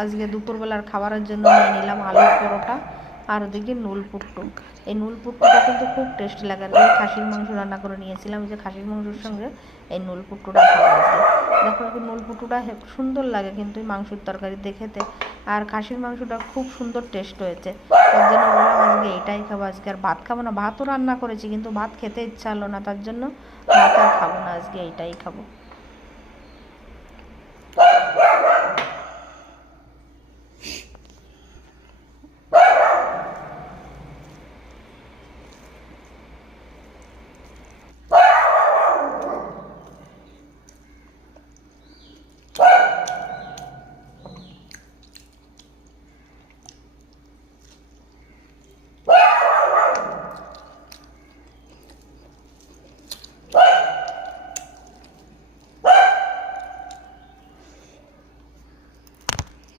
আজকে দুপুরবেলার খাবারের জন্য নিয়ে নিলাম আলুর পরোটা আর ওদিকে নুল পুট্টু। এই নুল পুট্টুটা কিন্তু খুব টেস্টি লাগে। আর এই খাসির মাংস রান্না করে নিয়েছিলাম, এই যে খাসির মাংসের সঙ্গে এই নুল পুট্টুটা খাওয়া আজকে। দেখো এই নুল পুট্টুটা সুন্দর লাগে কিন্তু মাংসের তরকারিতে খেতে, আর খাসির মাংসটা খুব সুন্দর টেস্ট হয়েছে। তার জন্য বললাম আজকে এটাই খাবো, আজকে আর ভাত খাবো না। ভাতও রান্না করেছি কিন্তু ভাত খেতে ইচ্ছা হলো না, তার জন্য ভাত আর খাবো না, আজকে এইটাই খাবো।